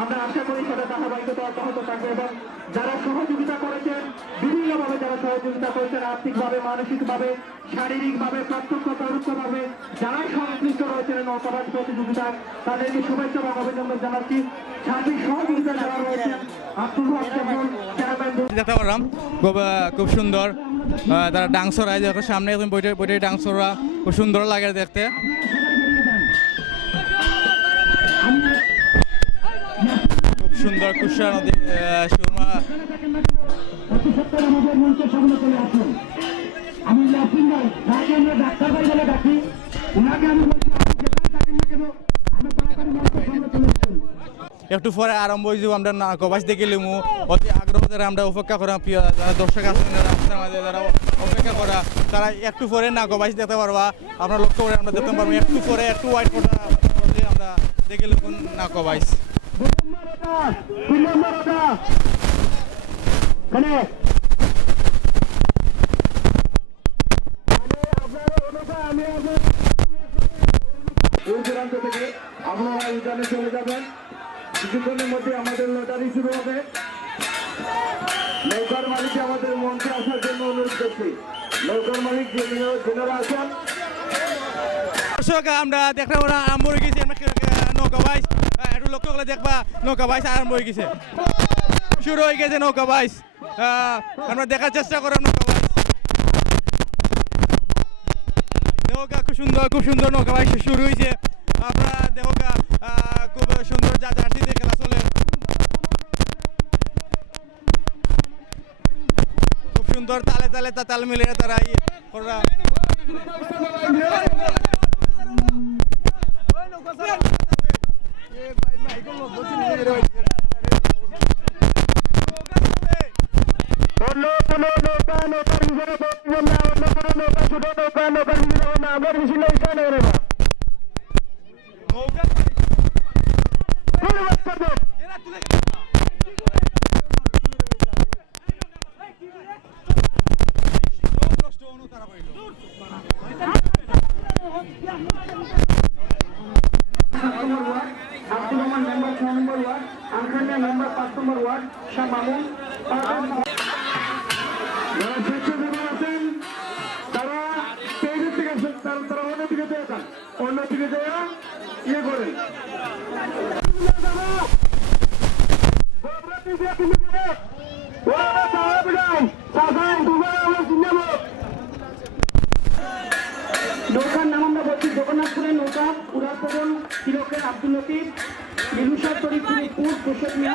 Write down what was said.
আমরা আশা করি সেটা ধারাবাহিকতা অব্যাহত থাকবে এবং যারা সহযোগিতা করেছেন বিভিন্নভাবে যারা সহযোগিতা করেছেন আর্থিকভাবে মানসিকভাবে শারীরিকভাবে প্রত্যক্ষ পরোক্ষভাবে যারাই সংশ্লিষ্ট রয়েছেন নৌকাবাজ প্রতিযোগিতায় তাদেরকে শুভেচ্ছা এবং অভিনন্দন জানাচ্ছি। সার্বিক সহযোগিতা যারা রয়েছেন আব্দুল হক চেয়ারম্যান দেখতে পারলাম খুব সুন্দর তারা ডান্সরা দেখো সামনে একদম বইটে বইটে ডান্সরা খুব সুন্দর লাগে দেখতে। খুব সুন্দর কুশা নদী সুরমা একটু পরে আরম্ভ হয়ে যাব। আমরা নৌকাবাজ দেখে লিমু অতি আগ্রহ দ্বারা আমরা অপেক্ষা করা প্রিয় যারা দর্শক আছেন রাস্তার মাঝে যারা অপেক্ষা করা তারা একটু পরে নৌকাবাজ দেখতে পারবা। আমরা লক্ষ্য করে আমরা দেখতে পারবো একটু পরে একটু ওয়াইট ফোটা আমরা দেখে লিখুন নৌকাবাজ। আপনারা উদ্যানে চলে যাবেন, কিছুক্ষণের মধ্যে আমাদের লটারি শুরু হবে। নৌকার মালিককে আমাদের মঞ্চে আসার জন্য অনুরোধ করছি। নৌকার মালিক যেনারা আছেন দর্শক আমরা দেখতে আরম্ভ হয়ে গেছি। নৌকাবাজ একটু লক্ষ্য করে দেখবা নৌকাবাজ আরম্ভ হয়ে গেছে, শুরু হয়ে গেছে নৌকাবাজ। আমরা দেখার চেষ্টা করলাম নৌকাবাজ। নৌকা খুব সুন্দর নৌকাবাজ শুরু হয়েছে। আপনারা দেখো খুব সুন্দর জার্সিতে খেলা চলে, খুব সুন্দর তালে তালে তাল মিলে তারা অন্যদিকে ইয়ে করেন নৌকার নাম আমরা বলছি জগন্নাথপুরের নৌকা পুরাতন তিলকের আব্দুল লতিফ, বিলুসার তরিপুর কুশল মিয়া।